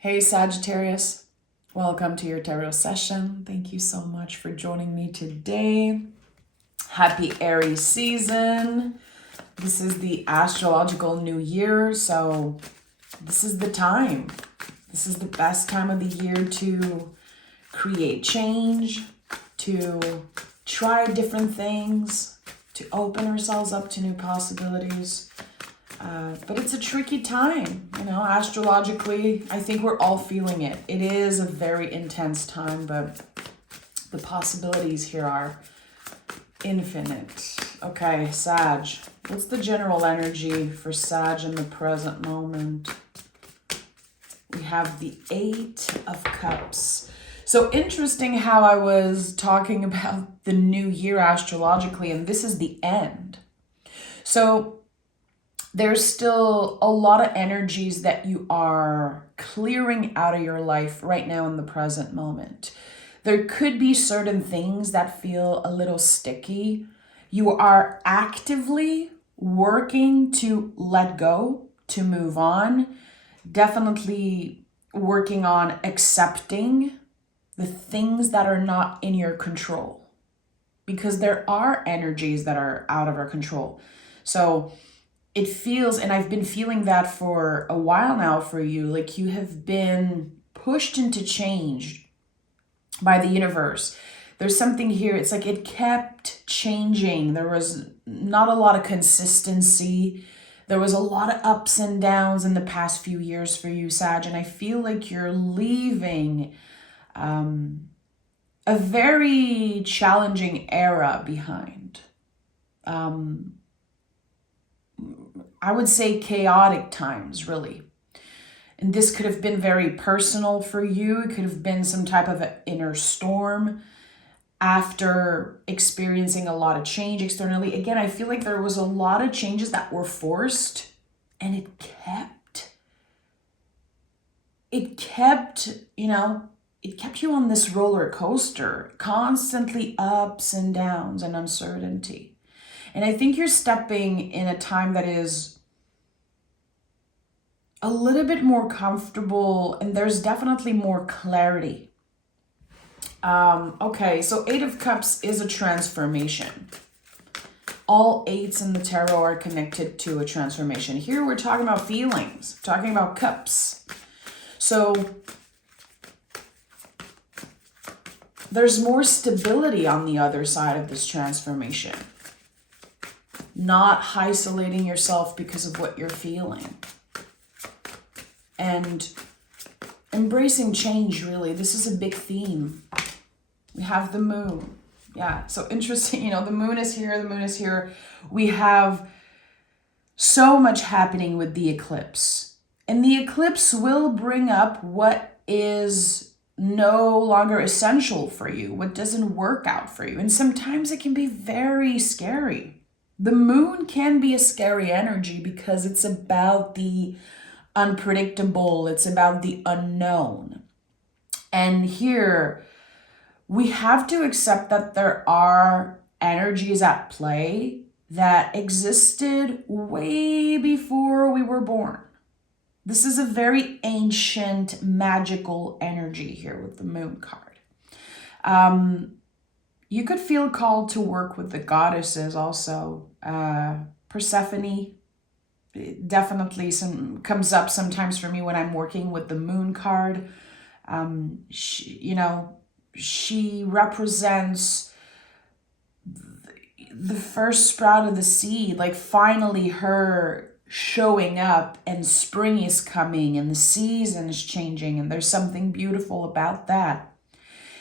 Hey Sagittarius, welcome to your tarot session. Thank you so much for joining me today. Happy Aries season. This is the astrological new year, so this is the time. This is the best time of the year to create change, to try different things, to open ourselves up to new possibilities. But it's a tricky time, astrologically. I think we're all feeling it. It is a very intense time, but the possibilities here are infinite. Okay, Sag. What's the general energy for Sag in the present moment? We have the Eight of Cups. So interesting how I was talking about the new year astrologically, and this is the end. So there's still a lot of energies that you are clearing out of your life right now in the present moment. There could be certain things that feel a little sticky. You are actively working to let go, to move on. Definitely working on accepting the things that are not in your control, because there are energies that are out of our control. So it feels, and I've been feeling that for a while now for you, like you have been pushed into change by the universe. There's something here, it's like it kept changing. There was not a lot of consistency. There was a lot of ups and downs in the past few years for you, Sag, and I feel like you're leaving a very challenging era behind. I would say chaotic times, really. And this could have been very personal for you. It could have been some type of an inner storm after experiencing a lot of change externally. Again, I feel like there was a lot of changes that were forced, and it kept you on this roller coaster, constantly ups and downs and uncertainty. And I think you're stepping in a time that is a little bit more comfortable, and there's definitely more clarity. Okay, so Eight of Cups is a transformation. All eights in the tarot are connected to a transformation. Here we're talking about feelings, talking about cups. So there's more stability on the other side of this transformation. Not isolating yourself because of what you're feeling. And embracing change, really. This is a big theme. We have the moon. Yeah, so interesting. The moon is here, the moon is here. We have so much happening with the eclipse. And the eclipse will bring up what is no longer essential for you, what doesn't work out for you. And sometimes it can be very scary. The moon can be a scary energy because it's about the unpredictable. It's about the unknown. And here we have to accept that there are energies at play that existed way before we were born. This is a very ancient, magical energy here with the moon card. You could feel called to work with the goddesses also. Persephone definitely comes up sometimes for me when I'm working with the moon card. She represents the first sprout of the seed, like finally her showing up, and spring is coming and the season is changing, and there's something beautiful about that.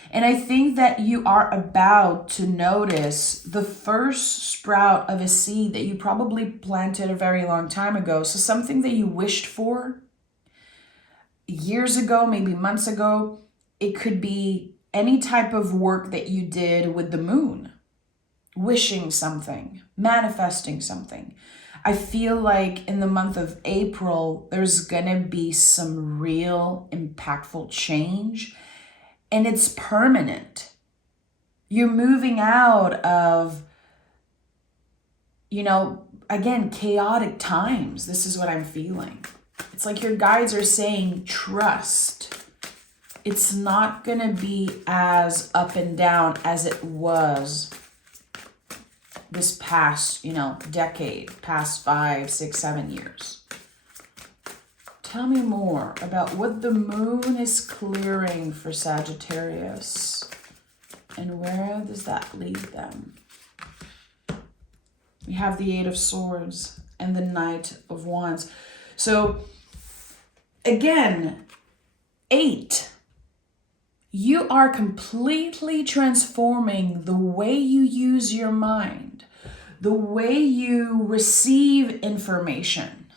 And I think that you are about to notice the first sprout of a seed that you probably planted a very long time ago. So something that you wished for years ago, maybe months ago. It could be any type of work that you did with the moon. Wishing something, manifesting something. I feel like in the month of April, there's gonna be some real impactful change. And it's permanent. You're moving out of, again, chaotic times. This is what I'm feeling. It's like your guides are saying, trust. It's not going to be as up and down as it was this past, decade, past 5, 6, 7 years. Tell me more about what the moon is clearing for Sagittarius and where does that lead them? We have the 8 of Swords and the Knight of Wands. So again, 8. You are completely transforming the way you use your mind, the way you receive information.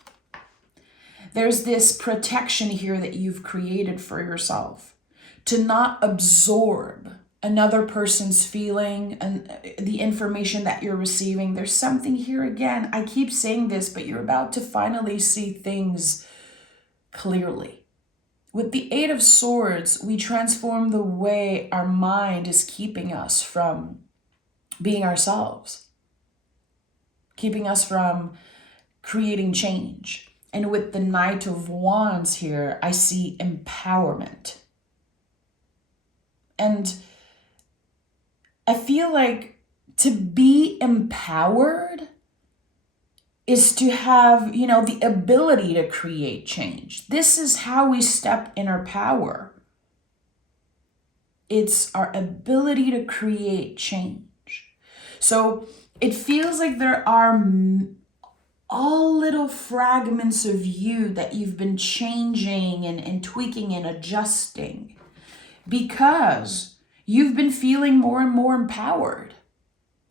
There's this protection here that you've created for yourself to not absorb another person's feeling and the information that you're receiving. There's something here again. I keep saying this, but you're about to finally see things clearly. With the 8 of Swords, we transform the way our mind is keeping us from being ourselves, keeping us from creating change. And with the Knight of Wands here, I see empowerment. And I feel like to be empowered is to have, the ability to create change. This is how we step in our power. It's our ability to create change. So it feels like there are all little fragments of you that you've been changing and tweaking and adjusting because you've been feeling more and more empowered.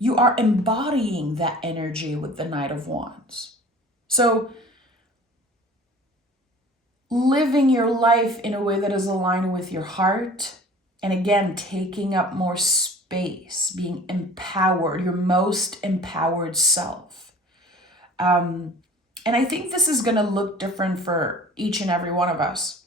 You are embodying that energy with the Knight of Wands. So living your life in a way that is aligned with your heart, and again, taking up more space, being empowered, your most empowered self. And I think this is going to look different for each and every one of us,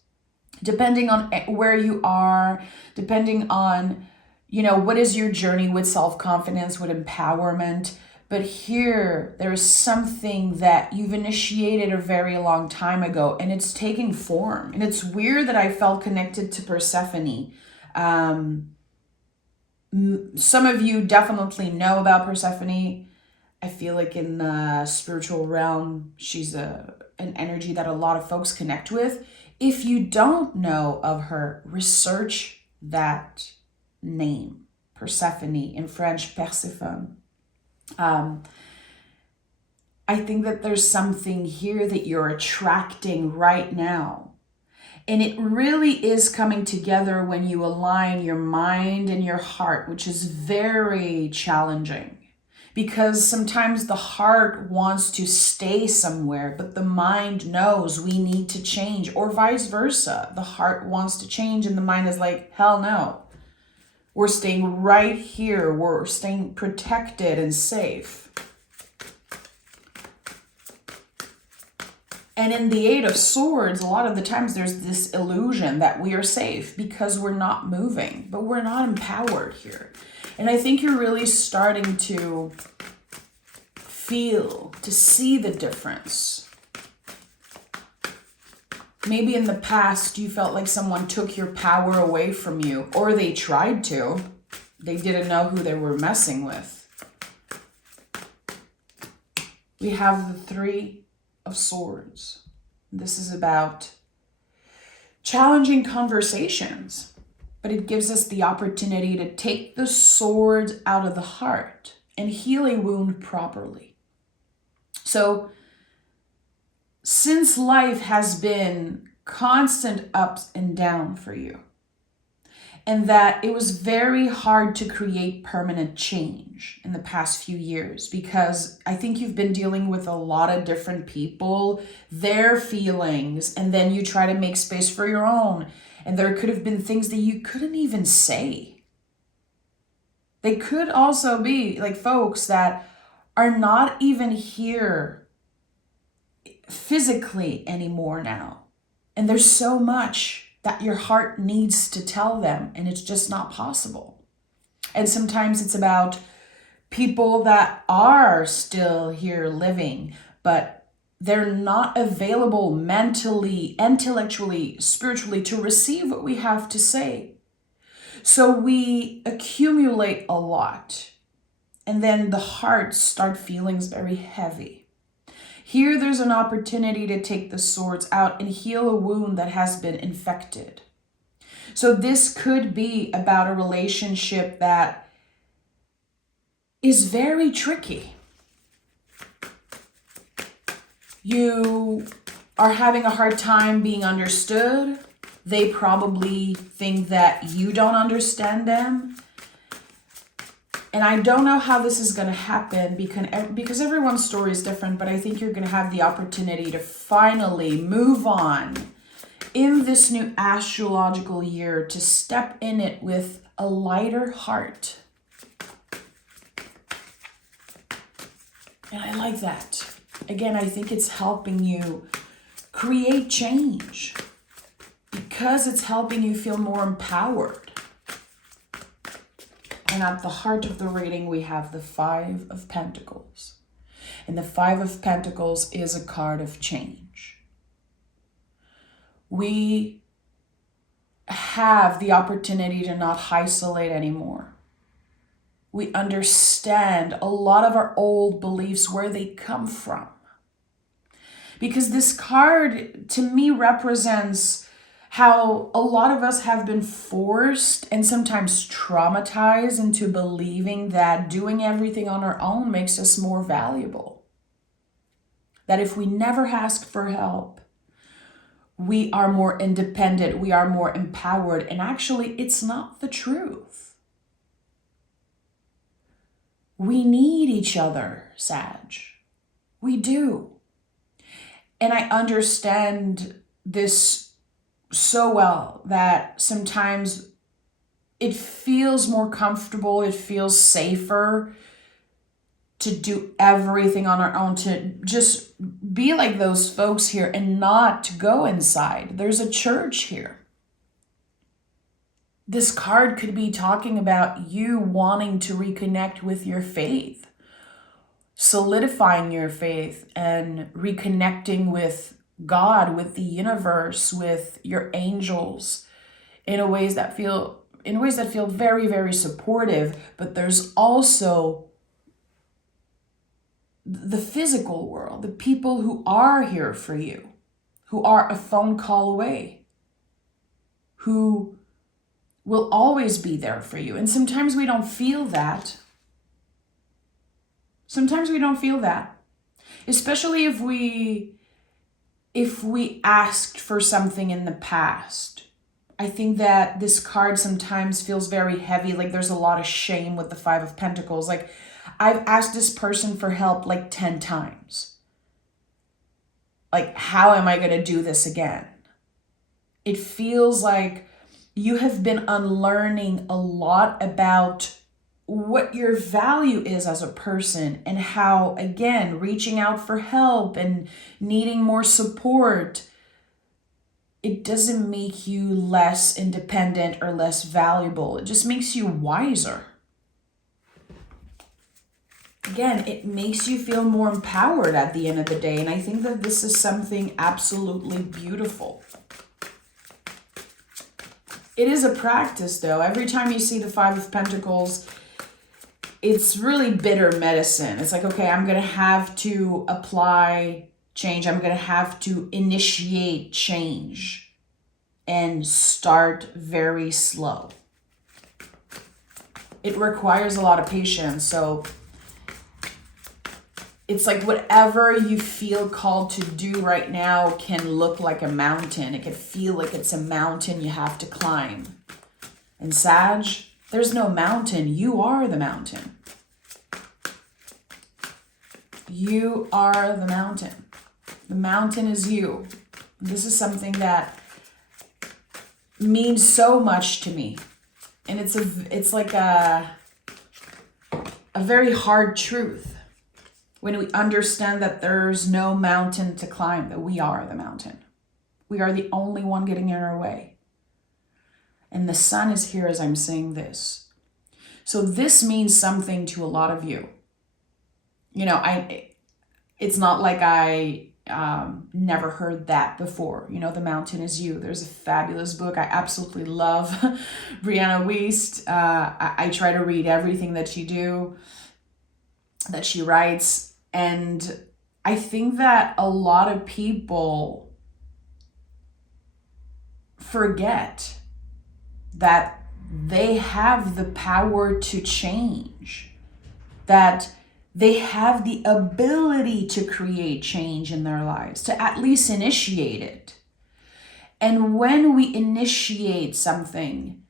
depending on where you are, depending on what is your journey with self-confidence, with empowerment? But here, there's something that you've initiated a very long time ago, and it's taking form. And it's weird that I felt connected to Persephone. Some of you definitely know about Persephone. I feel like in the spiritual realm, she's an energy that a lot of folks connect with. If you don't know of her, research that name, Persephone, in French, Perséphone. I think that there's something here that you're attracting right now. And it really is coming together when you align your mind and your heart, which is very challenging. Because sometimes the heart wants to stay somewhere, but the mind knows we need to change, or vice versa. The heart wants to change and the mind is like, hell no. We're staying right here. We're staying protected and safe. And in the 8 of Swords, a lot of the times there's this illusion that we are safe because we're not moving, but we're not empowered here. And I think you're really starting to feel, to see the difference. Maybe in the past you felt like someone took your power away from you, or they tried to. They didn't know who they were messing with. We have the 3 of Swords. This is about challenging conversations, but it gives us the opportunity to take the swords out of the heart and heal a wound properly. So, since life has been constant ups and down for you, and that it was very hard to create permanent change in the past few years, because I think you've been dealing with a lot of different people, their feelings, and then you try to make space for your own. And there could have been things that you couldn't even say. They could also be like folks that are not even here physically anymore now. And there's so much that your heart needs to tell them, and it's just not possible. And sometimes it's about people that are still here living, but they're not available mentally, intellectually, spiritually to receive what we have to say. So we accumulate a lot, and then the heart start feeling very heavy. Here there's an opportunity to take the swords out and heal a wound that has been infected. So this could be about a relationship that is very tricky. You are having a hard time being understood. They probably think that you don't understand them. And I don't know how this is going to happen because everyone's story is different, but I think you're going to have the opportunity to finally move on in this new astrological year, to step in it with a lighter heart. And I like that. Again, I think it's helping you create change because it's helping you feel more empowered. And at the heart of the reading, we have the Five of Pentacles. And the Five of Pentacles is a card of change. We have the opportunity to not isolate anymore. We understand a lot of our old beliefs, where they come from. Because this card, to me, represents how a lot of us have been forced and sometimes traumatized into believing that doing everything on our own makes us more valuable. That if we never ask for help, we are more independent, we are more empowered. And actually, it's not the truth. We need each other, Sag. We do. And I understand this so well, that sometimes it feels more comfortable, it feels safer to do everything on our own, to just be like those folks here and not to go inside. There's a church here. This card could be talking about you wanting to reconnect with your faith, solidifying your faith and reconnecting with God, with the universe, with your angels in ways that feel very, very supportive. But there's also the physical world, the people who are here for you, who are a phone call away, who will always be there for you. And sometimes we don't feel that. Sometimes we don't feel that, especially if we asked for something in the past. I think that this card sometimes feels very heavy, like there's a lot of shame with the Five of Pentacles. Like, I've asked this person for help like 10 times. Like, how am I going to do this again? It feels like you have been unlearning a lot about what your value is as a person, and how, again, reaching out for help and needing more support, it doesn't make you less independent or less valuable. It just makes you wiser. Again, it makes you feel more empowered at the end of the day. And I think that this is something absolutely beautiful. It is a practice, though. Every time you see the Five of Pentacles, it's really bitter medicine. It's like, okay, I'm going to have to apply change. I'm going to have to initiate change and start very slow. It requires a lot of patience. So it's like whatever you feel called to do right now can look like a mountain. It can feel like it's a mountain you have to climb. And Sag, there's no mountain. You are the mountain. You are the mountain. The mountain is you. This is something that means so much to me. And it's like a very hard truth when we understand that there's no mountain to climb, that we are the mountain. We are the only one getting in our way. And the sun is here as I'm saying this. So this means something to a lot of you. You know, it's not like I never heard that before. You know, The Mountain Is You. There's a fabulous book. I absolutely love Brianna Wiest. I try to read everything that she writes. And I think that a lot of people forget that they have the power to change, that they have the ability to create change in their lives, to at least initiate it. And when we initiate something,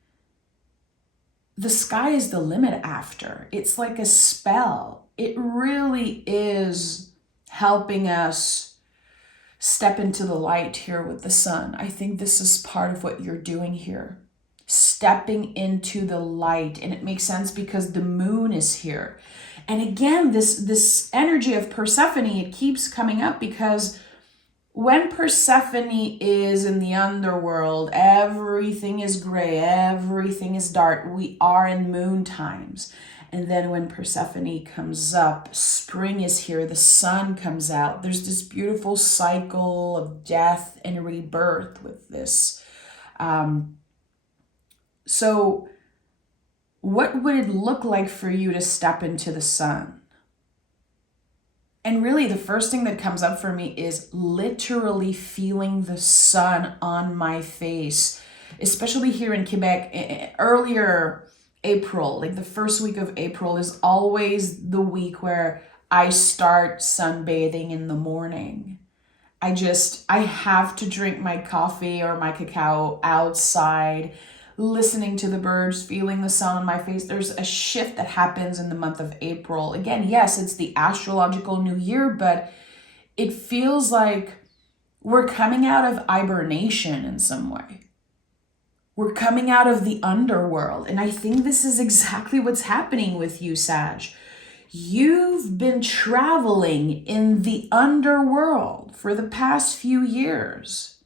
the sky is the limit after. It's like a spell. It really is helping us step into the light here with the sun. I think this is part of what you're doing here. Stepping into the light. And it makes sense because the moon is here. And again, this energy of Persephone, it keeps coming up because when Persephone is in the underworld, everything is gray, everything is dark. We are in moon times. And then when Persephone comes up, spring is here, the sun comes out. There's this beautiful cycle of death and rebirth with this. So what would it look like for you to step into the sun? And really, the first thing that comes up for me is literally feeling the sun on my face, especially here in Quebec. Earlier April, like the first week of April, is always the week where I start sunbathing in the morning. I have to drink my coffee or my cacao outside, listening to the birds, feeling the sun on my face. There's a shift that happens in the month of April. Again, yes, it's the astrological new year, but it feels like we're coming out of hibernation in some way. We're coming out of the underworld. And I think this is exactly what's happening with you, Sag. You've been traveling in the underworld for the past few years.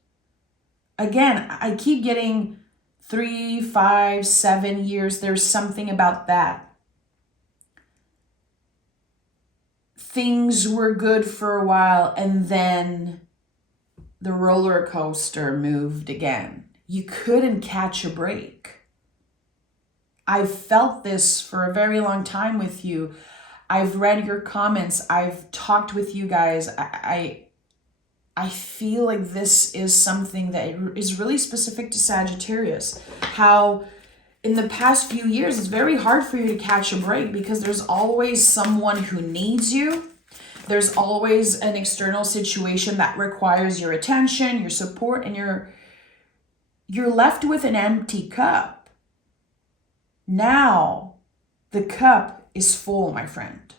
Again, I keep getting 3, 5, 7 years. There's something about that. Things were good for a while and then the roller coaster moved again. You couldn't catch a break. I've felt this for a very long time with you. I've read your comments. I've talked with you guys. I feel like this is something that is really specific to Sagittarius. How in the past few years, it's very hard for you to catch a break because there's always someone who needs you. There's always an external situation that requires your attention, your support, and you're left with an empty cup. Now, the cup is full, my friend.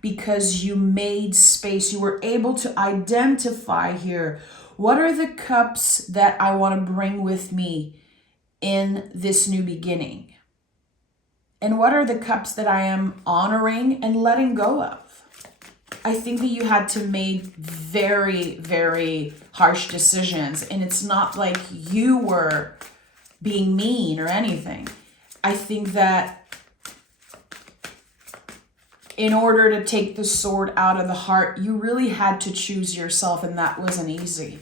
Because you made space. You were able to identify here, what are the cups that I want to bring with me in this new beginning? And what are the cups that I am honoring and letting go of? I think that you had to make very, very harsh decisions. And it's not like you were being mean or anything. I think that in order to take the sword out of the heart, you really had to choose yourself, and that wasn't easy.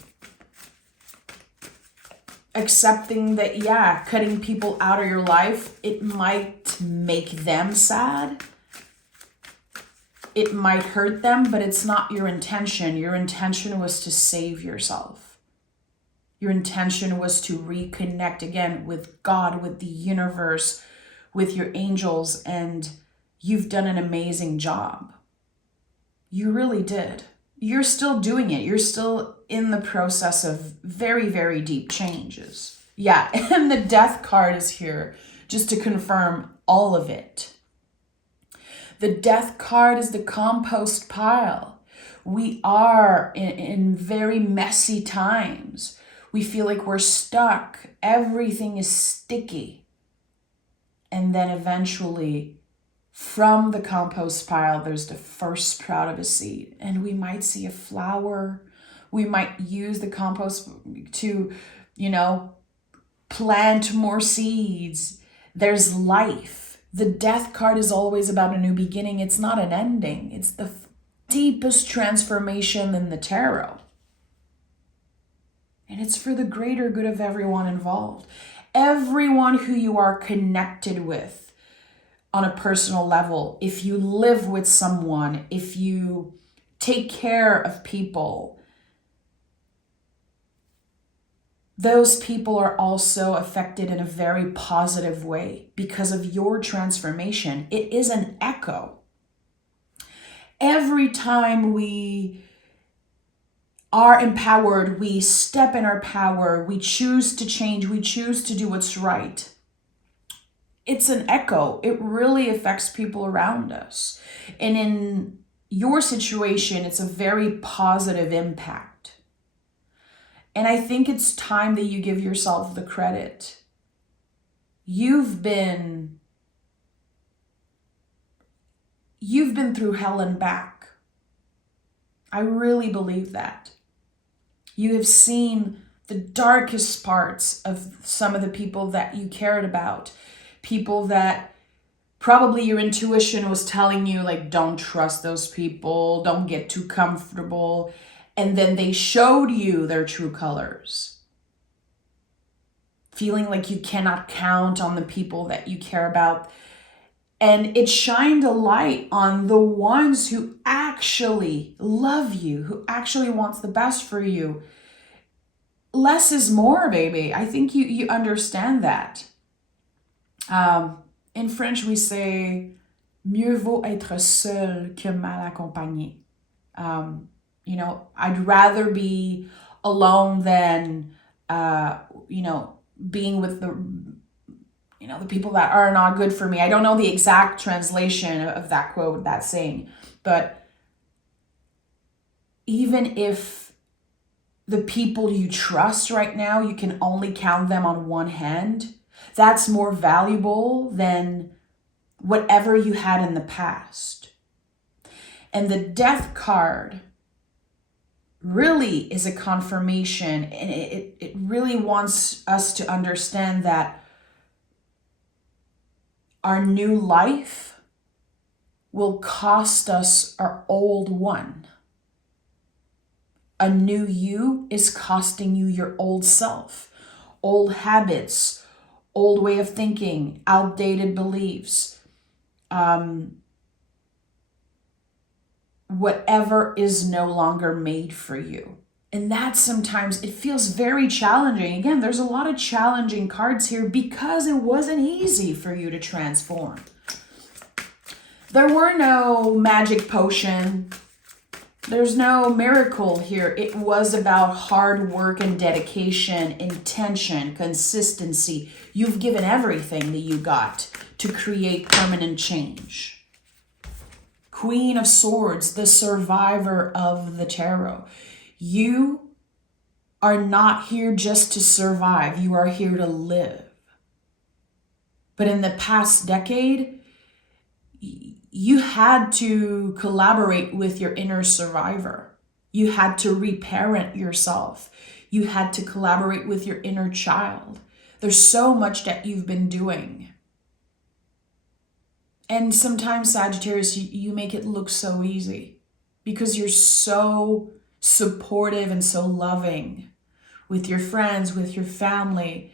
Accepting that, yeah, cutting people out of your life, it might make them sad. It might hurt them, but it's not your intention. Your intention was to save yourself. Your intention was to reconnect again with God, with the universe, with your angels, and you've done an amazing job. You really did. You're still doing it. You're still in the process of very, very deep changes. Yeah, and the death card is here just to confirm all of it. The death card is the compost pile. We are in very messy times. We feel like we're stuck. Everything is sticky. And then eventually, from the compost pile, there's the first sprout of a seed. And we might see a flower. We might use the compost to, plant more seeds. There's life. The death card is always about a new beginning. It's not an ending. It's deepest transformation in the tarot. And it's for the greater good of everyone involved. Everyone who you are connected with on a personal level, if you live with someone, if you take care of people, those people are also affected in a very positive way because of your transformation. It is an echo. Every time we are empowered, we step in our power, we choose to change, we choose to do what's right. It's an echo. It really affects people around us. And in your situation, it's a very positive impact. And I think it's time that you give yourself the credit. You've been through hell and back. I really believe that. You have seen the darkest parts of some of the people that you cared about. People that probably your intuition was telling you, like, don't trust those people, don't get too comfortable. And then they showed you their true colors. Feeling like you cannot count on the people that you care about. And it shined a light on the ones who actually love you, who actually wants the best for you. Less is more, baby. I think you understand that. In French, we say, mieux vaut être seul que mal accompagné. I'd rather be alone than, being with the people that are not good for me. I don't know the exact translation of that quote, that saying, but even if the people you trust right now, you can only count them on one hand, that's more valuable than whatever you had in the past. And the Death card really is a confirmation, and it really wants us to understand that our new life will cost us our old one. A new you is costing you your old self, old habits, old way of thinking, outdated beliefs, whatever is no longer made for you. And that sometimes it feels very challenging. Again, there's a lot of challenging cards here because it wasn't easy for you to transform. There were no magic potion. There's no miracle here. It was about hard work and dedication, intention, consistency. You've given everything that you got to create permanent change. Queen of Swords, the survivor of the tarot. You are not here just to survive. You are here to live. But in the past decade, you had to collaborate with your inner survivor. You had to reparent yourself. You had to collaborate with your inner child. There's so much that you've been doing. And sometimes, Sagittarius, you make it look so easy because you're so supportive and so loving with your friends, with your family.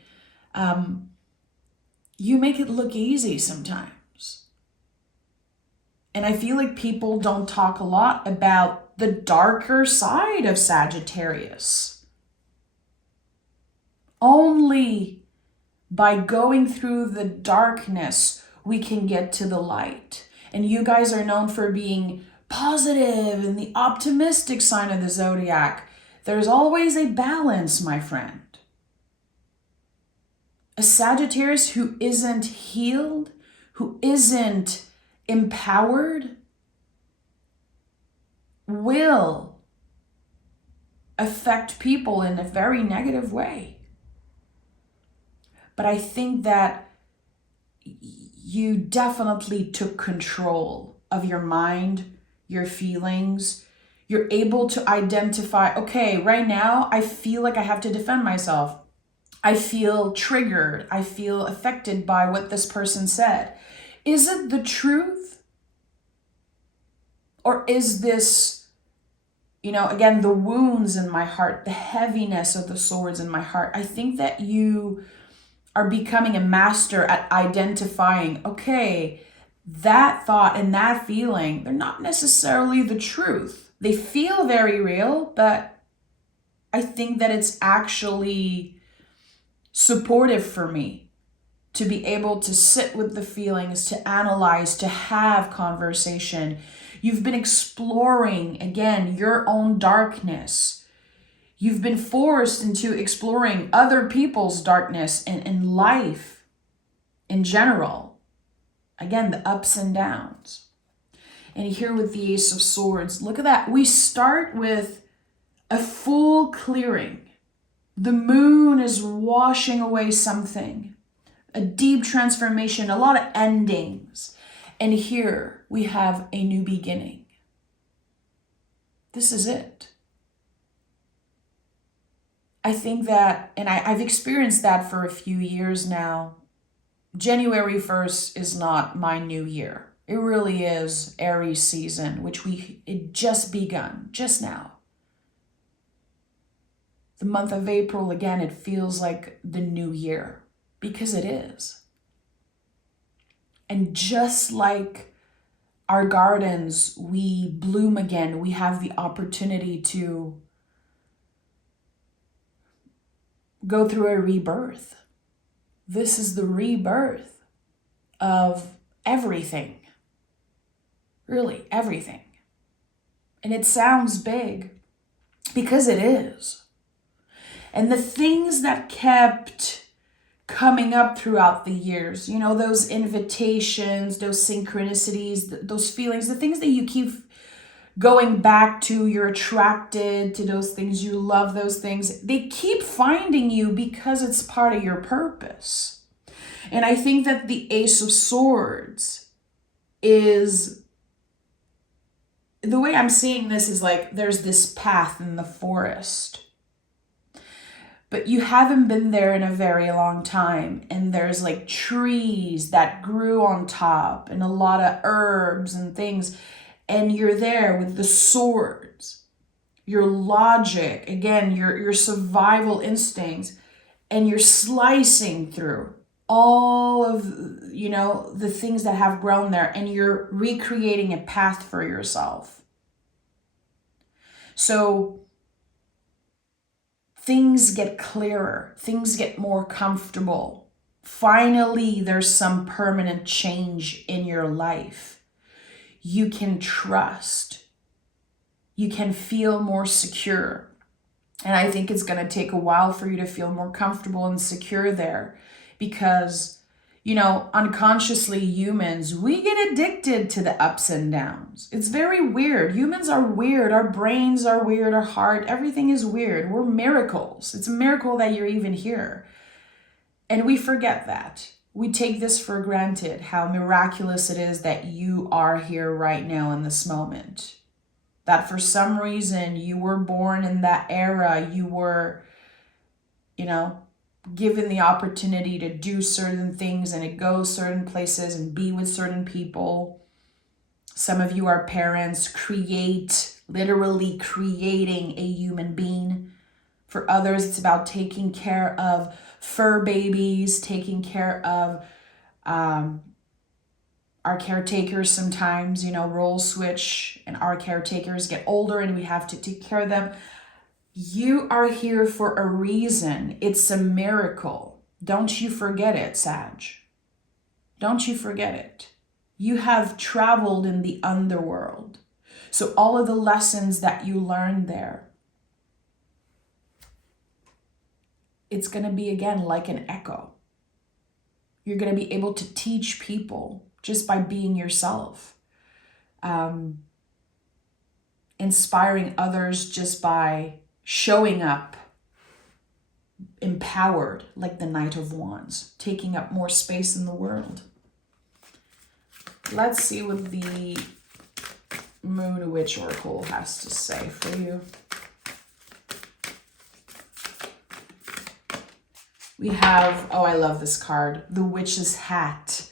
You make it look easy sometimes. And I feel like people don't talk a lot about the darker side of Sagittarius. Only by going through the darkness we can get to the light. And you guys are known for being positive and the optimistic sign of the zodiac. There's always a balance, my friend. A Sagittarius who isn't healed, who isn't empowered, will affect people in a very negative way. But I think that you definitely took control of your mind, your feelings. You're able to identify, okay, right now I feel like I have to defend myself. I feel triggered. I feel affected by what this person said. Is it the truth? Or is this, again, the wounds in my heart, the heaviness of the swords in my heart? I think that you are becoming a master at identifying, okay, that thought and that feeling, they're not necessarily the truth. They feel very real, but I think that it's actually supportive for me to be able to sit with the feelings, to analyze, to have conversation. You've been exploring, again, your own darkness. You've been forced into exploring other people's darkness and life in general. Again, the ups and downs. And here with the Ace of Swords, look at that. We start with a full clearing. The moon is washing away something. A deep transformation, a lot of endings. And here we have a new beginning. This is it. I think that, and I've experienced that for a few years now. January 1st is not my new year. It really is Aries season, which it just begun, just now. The month of April, again, it feels like the new year, because it is. And just like our gardens, we bloom again. We have the opportunity to go through a rebirth. This is the rebirth of everything. Really, everything. And it sounds big because it is. And the things that kept coming up throughout the years, those invitations, those synchronicities, those feelings, the things that you keep going back to, you're attracted to those things, you love those things, they keep finding you because it's part of your purpose. And I think that the Ace of Swords is, the way I'm seeing this is like there's this path in the forest, but you haven't been there in a very long time. And there's like trees that grew on top and a lot of herbs and things. And you're there with the swords, your logic, again, your survival instincts, and you're slicing through all of, the things that have grown there, and you're recreating a path for yourself. So things get clearer, things get more comfortable. Finally, there's some permanent change in your life. You can trust. You can feel more secure. And I think it's going to take a while for you to feel more comfortable and secure there because, unconsciously humans, we get addicted to the ups and downs. It's very weird. Humans are weird. Our brains are weird. Our heart, everything is weird. We're miracles. It's a miracle that you're even here. And we forget that. We take this for granted, how miraculous it is that you are here right now in this moment. That for some reason you were born in that era, you were, given the opportunity to do certain things and to go certain places and be with certain people. Some of you are parents, literally creating a human being. For others, it's about taking care of fur babies, taking care of our caretakers sometimes, role switch, and our caretakers get older and we have to take care of them. You are here for a reason. It's a miracle. Don't you forget it, Sag. Don't you forget it. You have traveled in the underworld. So all of the lessons that you learned there, it's going to be, again, like an echo. You're going to be able to teach people just by being yourself. Inspiring others just by showing up empowered, like the Knight of Wands, taking up more space in the world. Let's see what the Moon Witch Oracle has to say for you. We have, I love this card, the Witch's Hat.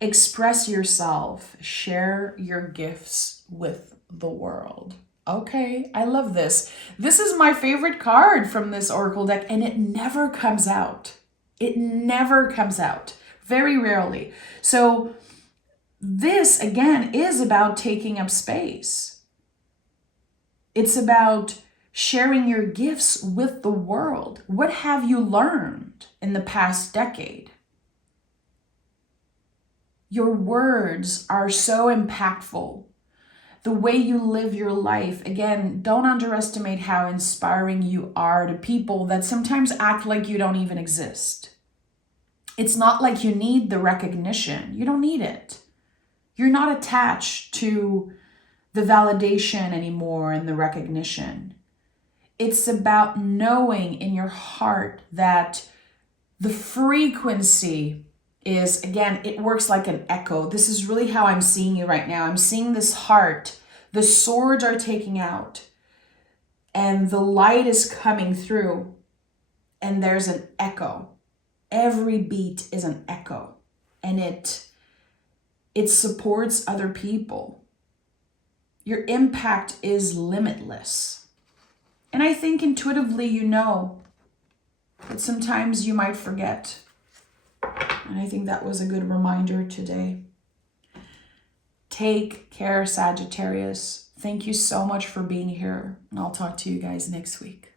Express yourself, share your gifts with the world. Okay, I love this. This is my favorite card from this Oracle deck, and it never comes out. It never comes out. Very rarely. So this, again, is about taking up space. It's about sharing your gifts with the world. What have you learned in the past decade? Your words are so impactful. The way you live your life, again, don't underestimate how inspiring you are to people that sometimes act like you don't even exist. It's not like you need the recognition. You don't need it. You're not attached to the validation anymore and the recognition. It's about knowing in your heart that the frequency is, again, it works like an echo. This is really how I'm seeing you right now. I'm seeing this heart. The swords are taking out and the light is coming through and there's an echo. Every beat is an echo and it supports other people. Your impact is limitless. And I think intuitively you know, but sometimes you might forget. And I think that was a good reminder today. Take care, Sagittarius. Thank you so much for being here. And I'll talk to you guys next week.